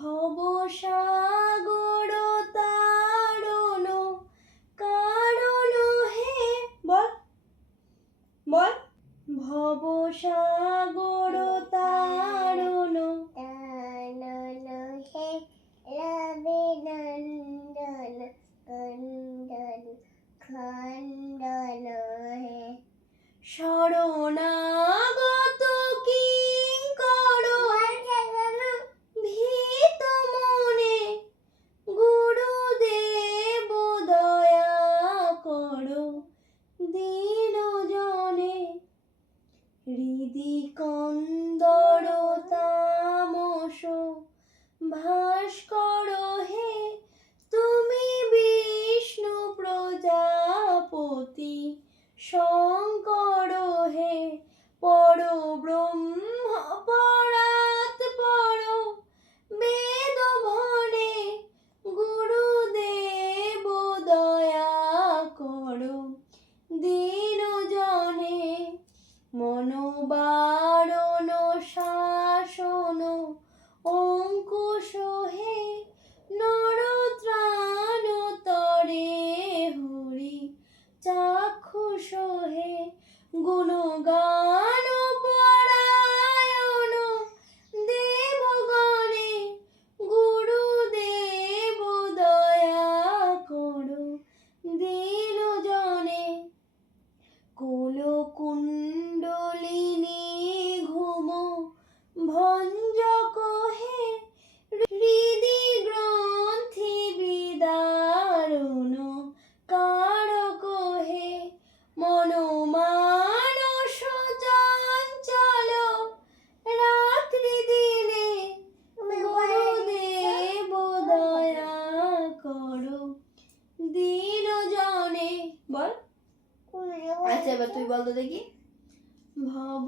ভব সাগর তারণ কারণ হে, বল বল। ভব সাগর তারণ তারণ হে রবি নন্দন কন্দন খন্দন হে। শরণাগত কিঙ্কর ভীত মনে গুরুদেব দয়া করো দীন জনে। হৃদি কন্দর তামস ভাস্কর হে, তুমি বিষ্ণু প্রজাপতি শঙ্কর হে। পরব্রহ্ম পরাৎপর বেদ ভনে গুরুদেব দয়া করো দীন জনে। মনোবারণ শাসন অঙ্কুশ হে, নরত্রাণ তরে হরি চাক্ষুষ হে। গুণগান পরায়ণ দেবগণে গুরুদেব দয়া করো দীন জনে। কুলকুণ্ডলিনী ঘুম ভঞ্জক হে, হৃদি গ্রন্থি বিদারণ কারক হে। মনোমানস চঞ্চল রাত্রি দিনে গুরুদেব দয়া করো দীন জনে। বল। আচ্ছা এবার তুই বল তো দেখি। ভব